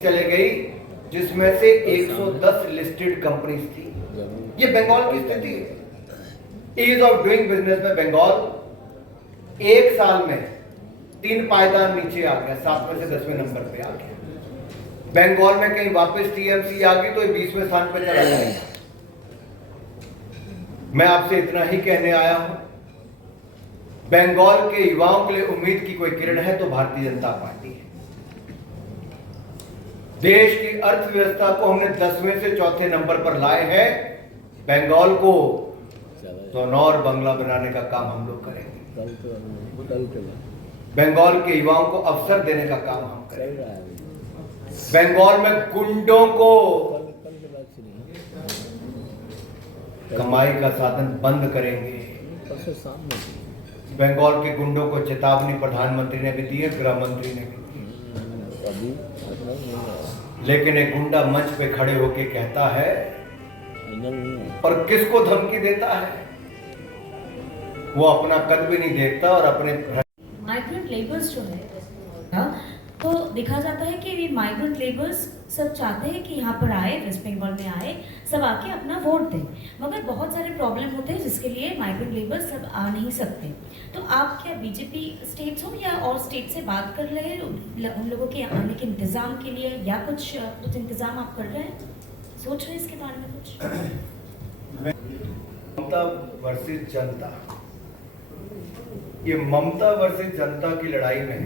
चले गई जिसमें से 110 लिस्टेड कंपनीज थी। ये बंगाल की स्थिति है। ईज ऑफ डूइंग बिजनेस में बंगाल एक साल में 3 पायदान नीचे आ गया, 7वें से 10वें नंबर पे आ गया। बंगाल में कहीं वापस टीएमसी आ गई तो 20वें स्थान पे चला जाएगा। मैं आपसे इतना ही कहने आया हूं, बंगाल के युवाओं के लिए उम्मीद की कोई किरण है तो भारतीय जनता पार्टी है। देश की अर्थव्यवस्था को हमने 10वें से 4थे नंबर पर लाए हैं। बंगाल को सोनौर बंगला बनाने का काम हम लोग करेंगे। बंगाल के युवाओं को अवसर देने का काम हम करेंगे। बंगाल में गुंडों को कमाई का साधन बंद करेंगे। बंगाल के गुंडों को चेतावनी प्रधानमंत्री ने भी दी है, गृह मंत्री ने भी दी। लेकिन एक गुंडा मंच पे खड़े होके कहता है और किसको धमकी देता है, वो अपना कद भी नहीं देखता और अपने माइग्रेंट लेबर्स जो है तो देखा जाता है कि ये माइग्रेंट लेबर्स सब चाहते हैं कि यहाँ पर आए, वेस्ट बंगाल में आए, सब आके अपना वोट दें, मगर बहुत सारे प्रॉब्लम होते हैं जिसके लिए माइग्रेंट लेबर्स सब आ नहीं सकते। तो आप क्या बीजेपी स्टेट्स हो या और स्टेट से बात कर रहे हैं उन लोगों के आने के इंतजाम के लिए, या कुछ इंतजाम आप कर रहे हैं, सोच रहे हैं इसके बारे में कुछ? ममता वर्सेस जनता, ये ममता वर्सेस जनता की लड़ाई में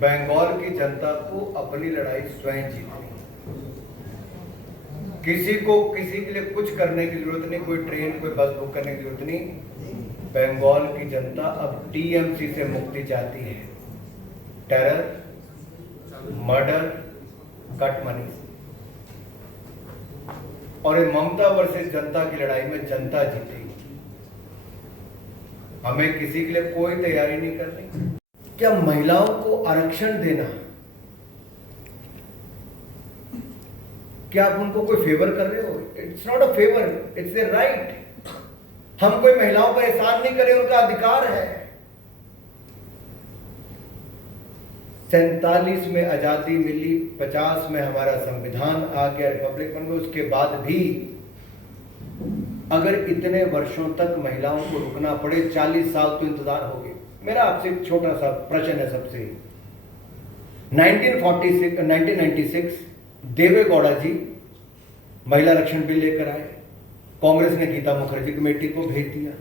बंगाल की जनता को अपनी लड़ाई स्वयं जीतनी। किसी को किसी के लिए कुछ करने की जरूरत नहीं, कोई ट्रेन कोई बस बुक करने की जरूरत नहीं। बंगाल की जनता अब टीएमसी से मुक्ति चाहती है, टेरर, मर्डर, कट मनी। और ये ममता वर्सेस जनता की लड़ाई में जनता जीतेगी। हमें किसी के लिए कोई तैयारी नहीं करनी। क्या महिलाओं को आरक्षण देना, क्या आप उनको कोई फेवर कर रहे हो? It's not a favour, it's a right. हम कोई महिलाओं पर एहसान नहीं करें, उनका अधिकार है। 47 में आजादी मिली, 50 में हमारा संविधान आ गया, रिपब्लिक बन गई। उसके बाद भी अगर इतने वर्षों तक महिलाओं को रुकना पड़े, 40 साल तो इंतजार हो गए। मेरा आपसे एक छोटा सा प्रश्न है सबसे। 1996 देवेगौड़ा जी महिला आरक्षण बिल लेकर आए, कांग्रेस ने गीता मुखर्जी कमेटी को भेज दिया,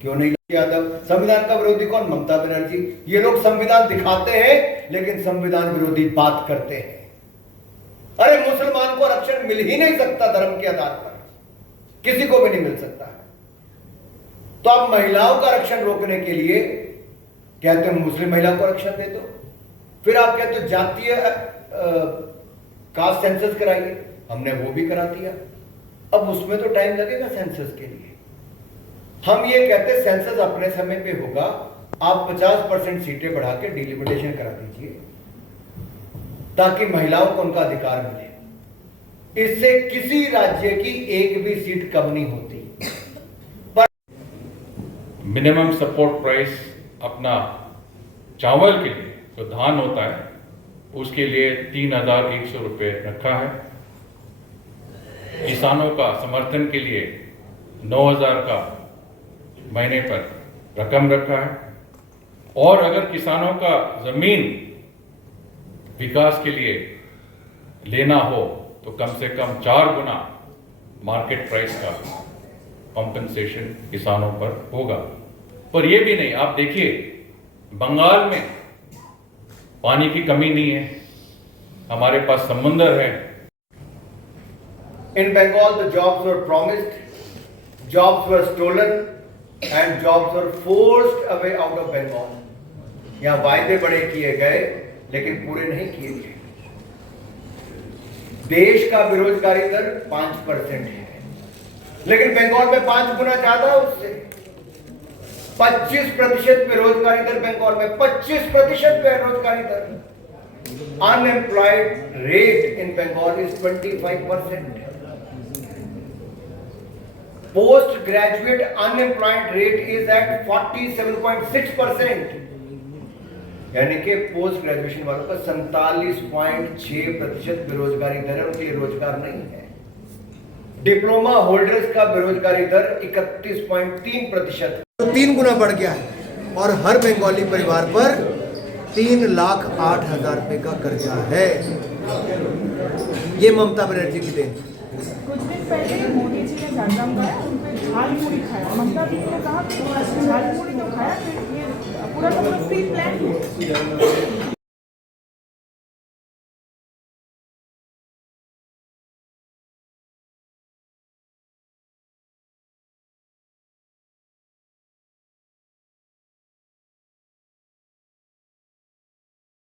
क्यों नहीं यादव? संविधान का विरोधी कौन? ममता बनर्जी। ये लोग संविधान दिखाते हैं लेकिन संविधान विरोधी बात करते हैं। अरे मुसलमान को आरक्षण मिल ही नहीं सकता धर्म के आधार पर, किसी को भी नहीं मिल सकता है। तो आप महिलाओं का आरक्षण रोकने के लिए कहते हैं मुस्लिम महिला को आरक्षण दे दो, फिर आप कहते हो जातीय कास्ट सेंसस कराइए, हमने वो भी करा दिया। अब उसमें तो टाइम लगेगा सेंसस के लिए। हम ये कहते हैं सेंसस अपने समय पे होगा, आप 50% सीटें बढ़ा के डिलिमिटेशन करा दीजिए ताकि महिलाओं को उनका अधिकार मिले। इससे किसी राज्य की एक भी सीट कम नहीं होती। पर मिनिमम सपोर्ट प्राइस अपना चावल के लिए जो धान होता है उसके लिए 3100 रुपये रखा है। किसानों का समर्थन के लिए 9000 का महीने पर रकम रखा है। और अगर किसानों का जमीन विकास के लिए लेना हो तो कम से कम 4 गुना मार्केट प्राइस का कॉम्पेंसेशन किसानों पर होगा। पर यह भी नहीं, आप देखिए बंगाल में पानी की कमी नहीं है, हमारे पास समुंदर है। In Bengal, the jobs were promised, jobs were stolen, and jobs were forced away out of Bengal. यहाँ वायदे बड़े किए गए लेकिन पूरे नहीं किए गए। देश का बेरोजगारी दर 5% है, लेकिन बंगाल में 5 गुना ज्यादा है उससे। 25% बेरोजगारी दर बंगाल में, 25% बेरोजगारी दर। Unemployed rate in Bengal is 25%। Post graduate unemployed rate is at 47.6%। यानी कि पोस्ट ग्रेजुएशन वालों का 47.6% बेरोजगारी दर है, उनके लिए रोजगार नहीं है। डिप्लोमा होल्डर्स का बेरोजगारी दर 31.3%, तो 3 गुना बढ़ गया है। और हर बंगाली परिवार पर 3,08,000 रुपए का कर्जा है। ये ममता बनर्जी की देन। कुछ दिन पहले मोदी जी ने झारखंड गया, उनपे झाल मुड़ी खाया। ममता जी ने कहा कि झाल मुड़ी तो खाया, फिर ये पूरा का पूरा प्री प्लान